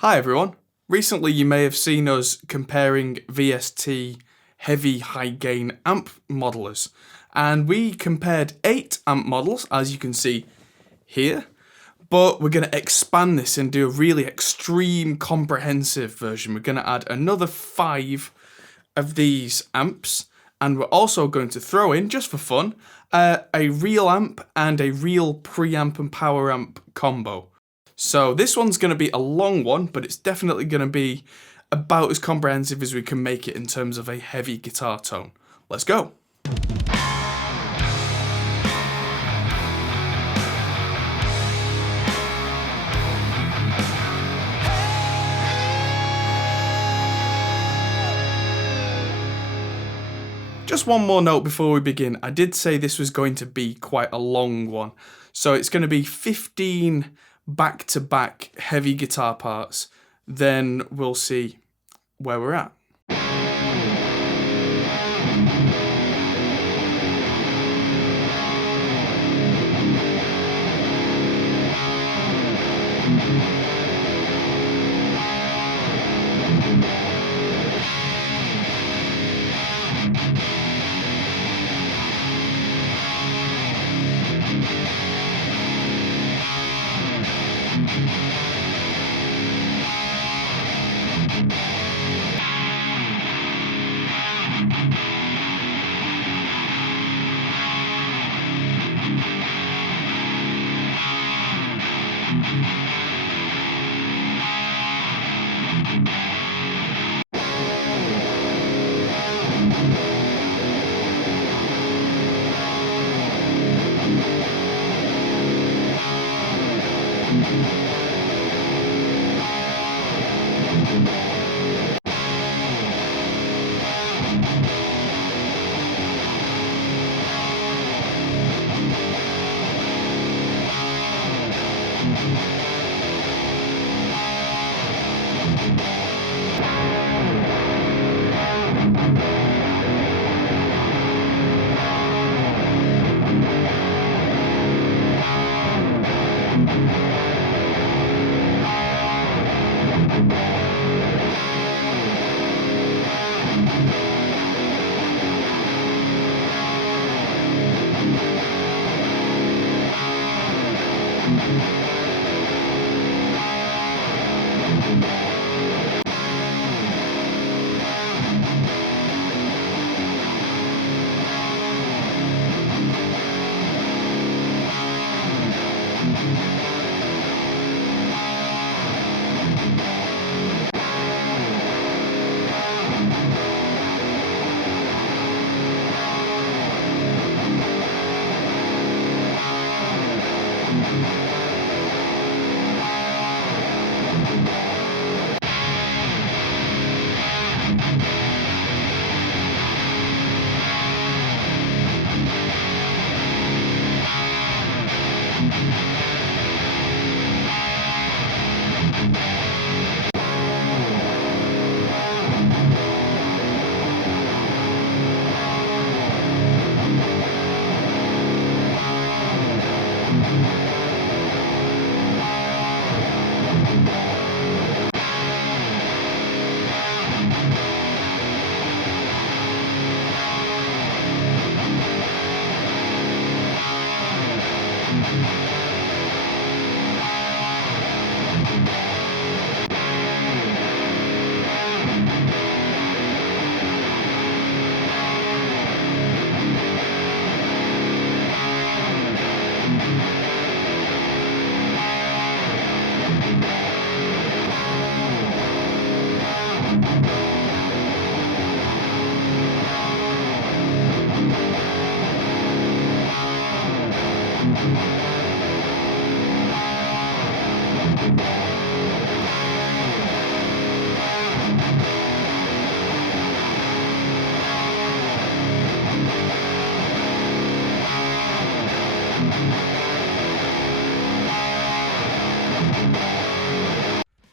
Hi everyone. Recently you may have seen us comparing VST heavy high gain amp modelers, and we compared 8 amp models, as you can see here, but we're going to expand this and do a really extreme comprehensive version. We're going to add another 5 of these amps, and we're also going to throw in, just for fun, a real amp and a real preamp and power amp combo. So this one's going to be a long one, but it's definitely going to be about as comprehensive as we can make it in terms of a heavy guitar tone. Let's go. Just one more note before we begin. I did say this was going to be quite a long one. So it's going to be 15 back-to-back heavy guitar parts, then we'll see where we're at.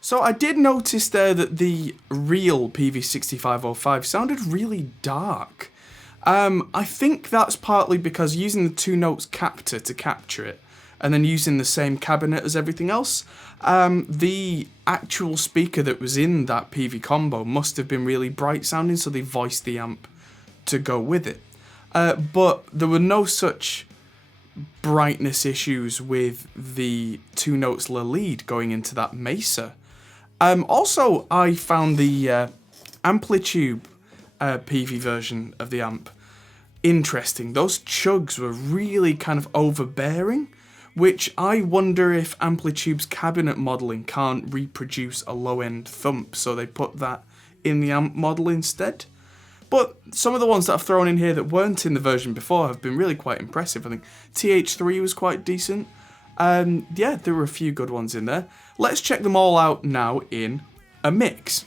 So I did notice there that the real Peavey 6505 sounded really dark. I think that's partly because using the 2 notes captor to capture it, and then using the same cabinet as everything else, The actual speaker that was in that Peavey combo must have been really bright sounding, so they voiced the amp to go with it. But there were no such brightness issues with the 2 notes La lead going into that Mesa. Also, I found the Amplitube Peavey version of the amp interesting. Those chugs were really kind of overbearing, which I wonder if Amplitube's cabinet modelling can't reproduce a low-end thump, so they put that in the amp model instead. But some of the ones that I've thrown in here that weren't in the version before have been really quite impressive. I think TH3 was quite decent. Yeah, there were a few good ones in there. Let's check them all out now in a mix.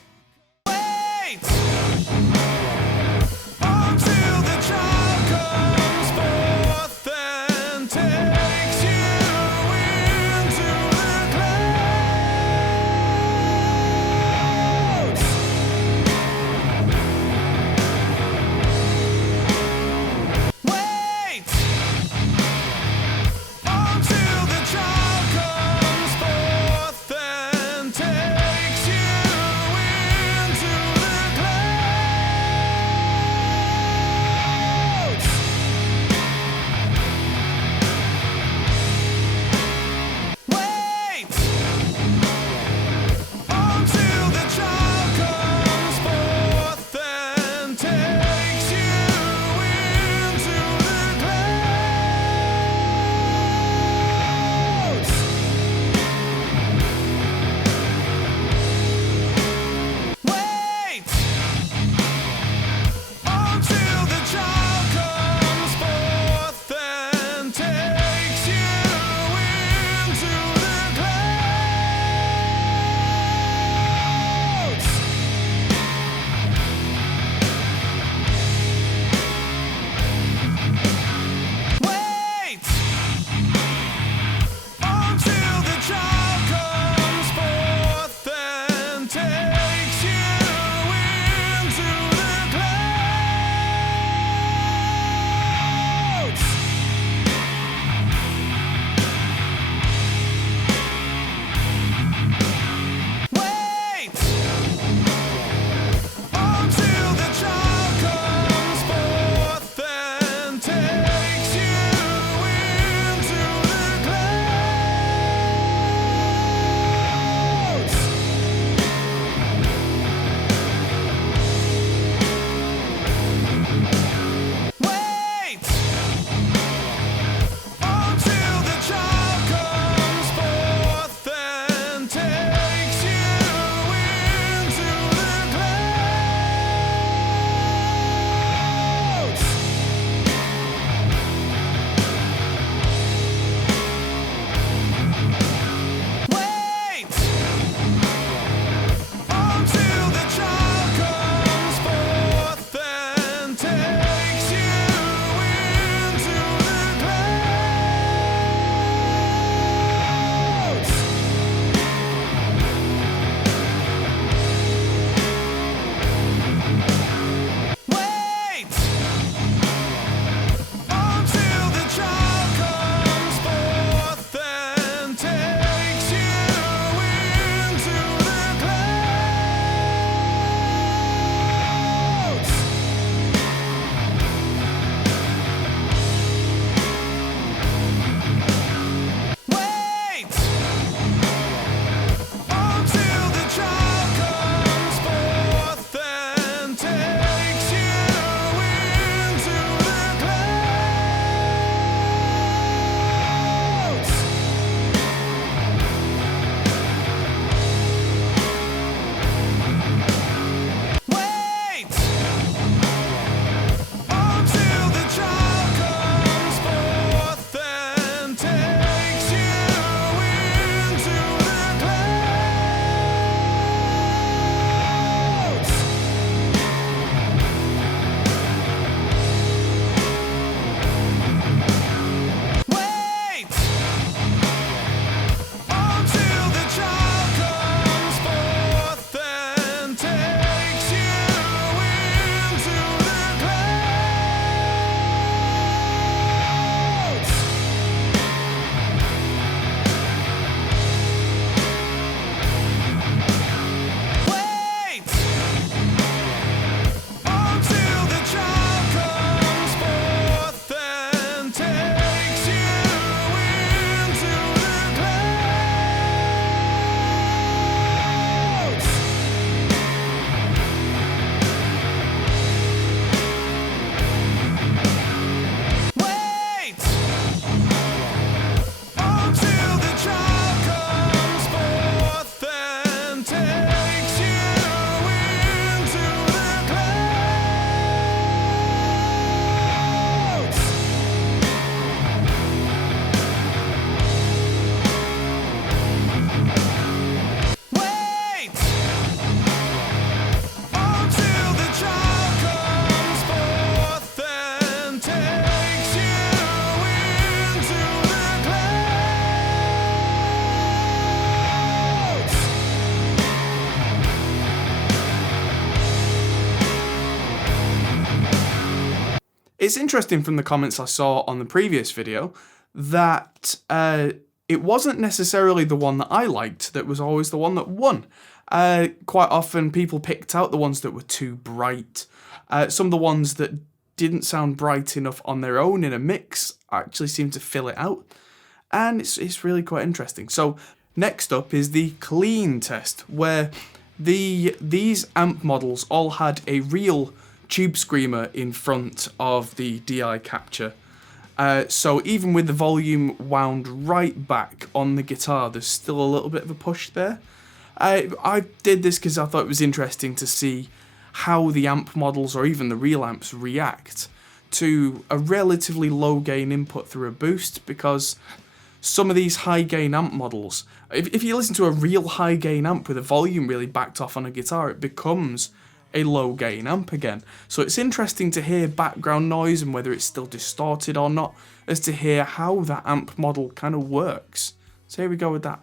It's interesting from the comments I saw on the previous video that it wasn't necessarily the one that I liked that was always the one that won. Quite often people picked out the ones that were too bright. Some of the ones that didn't sound bright enough on their own in a mix actually seemed to fill it out. And it's really quite interesting. So next up is the clean test, where these amp models all had a real tube screamer in front of the DI capture. So even with the volume wound right back on the guitar, there's still a little bit of a push there. I did this because I thought it was interesting to see how the amp models, or even the real amps, react to a relatively low gain input through a boost, because some of these high gain amp models, if you listen to a real high gain amp with a volume really backed off on a guitar, it becomes a low gain amp again. So it's interesting to hear background noise and whether it's still distorted or not, as to hear how that amp model kind of works. So here we go with that.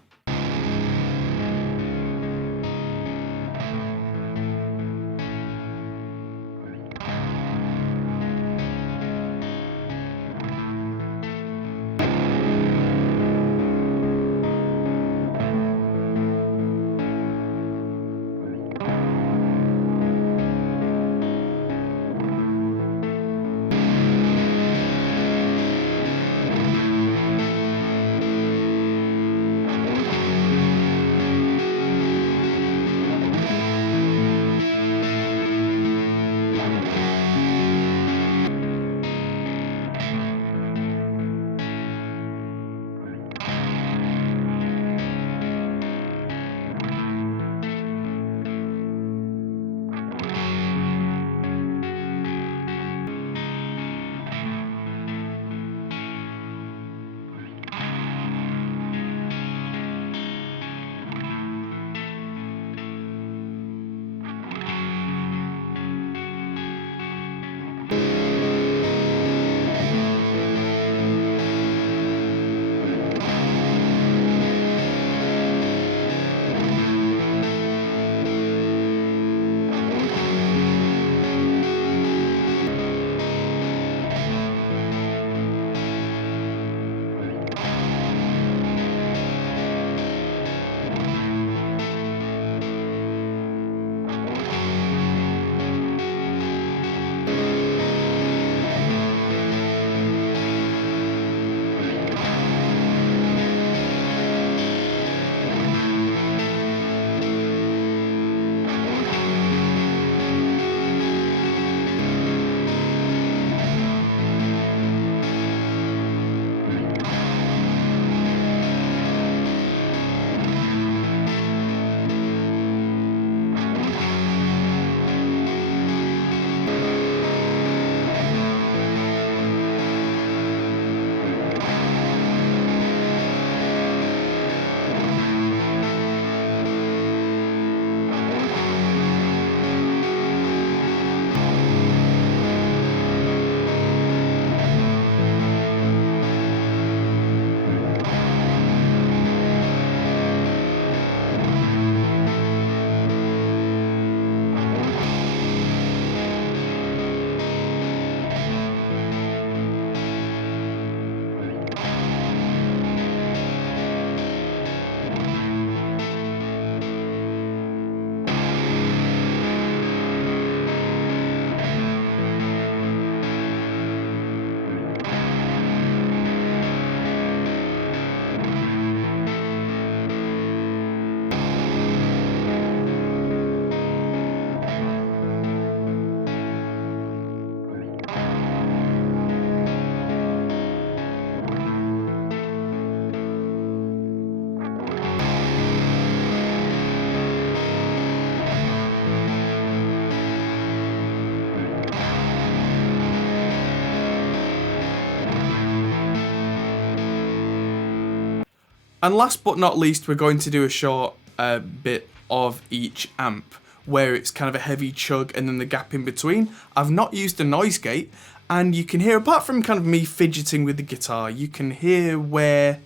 And last but not least, we're going to do a short bit of each amp, where it's kind of a heavy chug and then the gap in between. I've not used a noise gate, and you can hear, apart from kind of me fidgeting with the guitar, you can hear where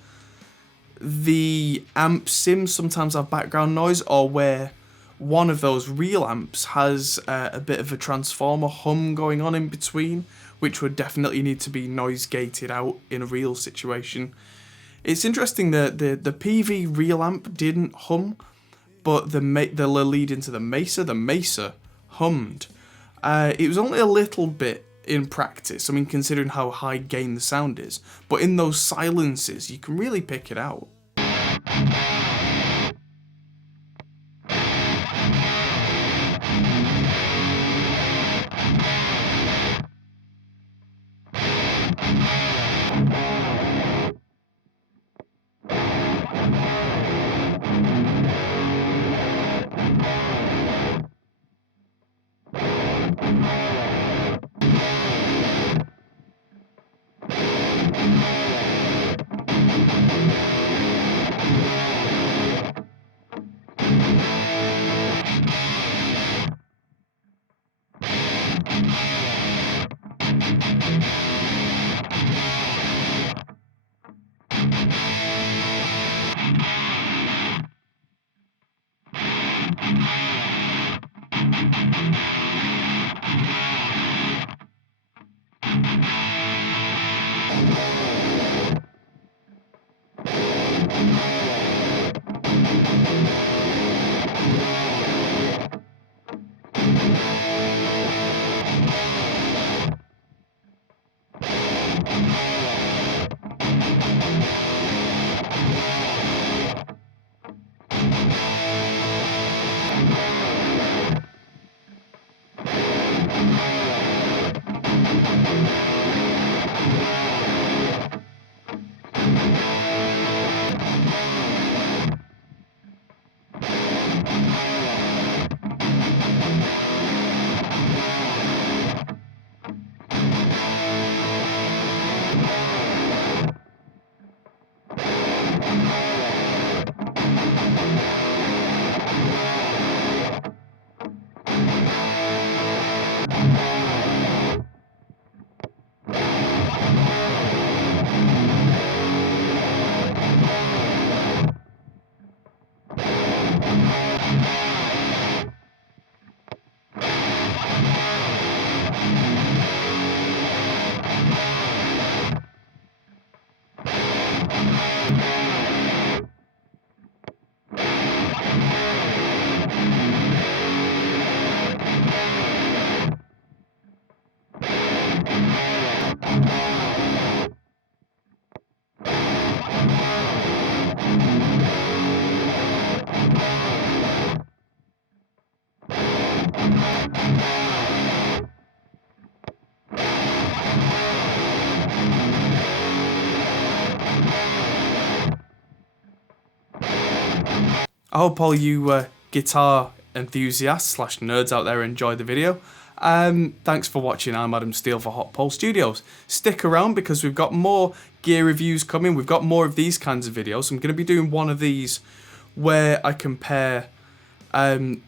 the amp sims sometimes have background noise, or where one of those real amps has a bit of a transformer hum going on in between, which would definitely need to be noise gated out in a real situation. It's interesting that the Peavey real amp didn't hum, but the lead into the Mesa hummed. It was only a little bit in practice, I mean, considering how high gain the sound is, but in those silences you can really pick it out. I hope all you guitar enthusiasts / nerds out there enjoyed the video. Thanks for watching. I'm Adam Steele for Hot Pole Studios. Stick around because we've got more gear reviews coming. We've got more of these kinds of videos. I'm going to be doing one of these where I compare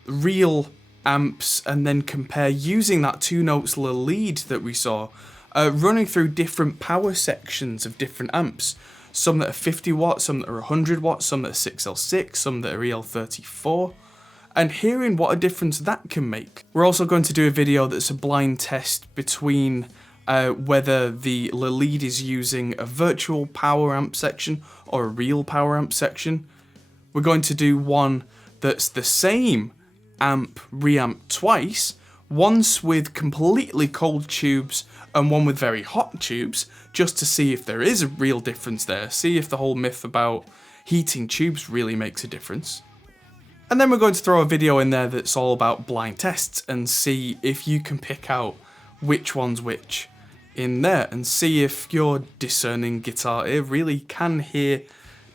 real amps and then compare using that 2 notes lead that we saw, running through different power sections of different amps. Some that are 50 watts, some that are 100 watts, some that are 6L6, some that are EL34, and hearing what a difference that can make. We're also going to do a video that's a blind test between whether the lead is using a virtual power amp section or a real power amp section. We're going to do one that's the same amp reamp twice, once with completely cold tubes and one with very hot tubes, just to see if there is a real difference there, see if the whole myth about heating tubes really makes a difference. And then we're going to throw a video in there that's all about blind tests and see if you can pick out which one's which in there and see if your discerning guitar ear really can hear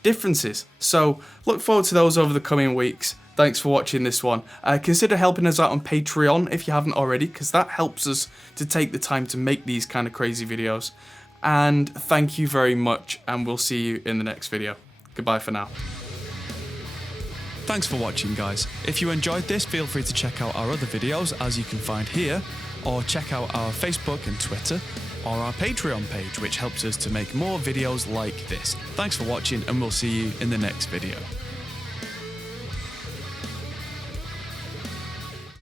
differences. So look forward to those over the coming weeks. Thanks for watching this one. Consider helping us out on Patreon if you haven't already, because that helps us to take the time to make these kind of crazy videos. And thank you very much, and we'll see you in the next video. Goodbye for now. Thanks for watching, guys. If you enjoyed this, feel free to check out our other videos, as you can find here, or check out our Facebook and Twitter, or our Patreon page, which helps us to make more videos like this. Thanks for watching, and we'll see you in the next video.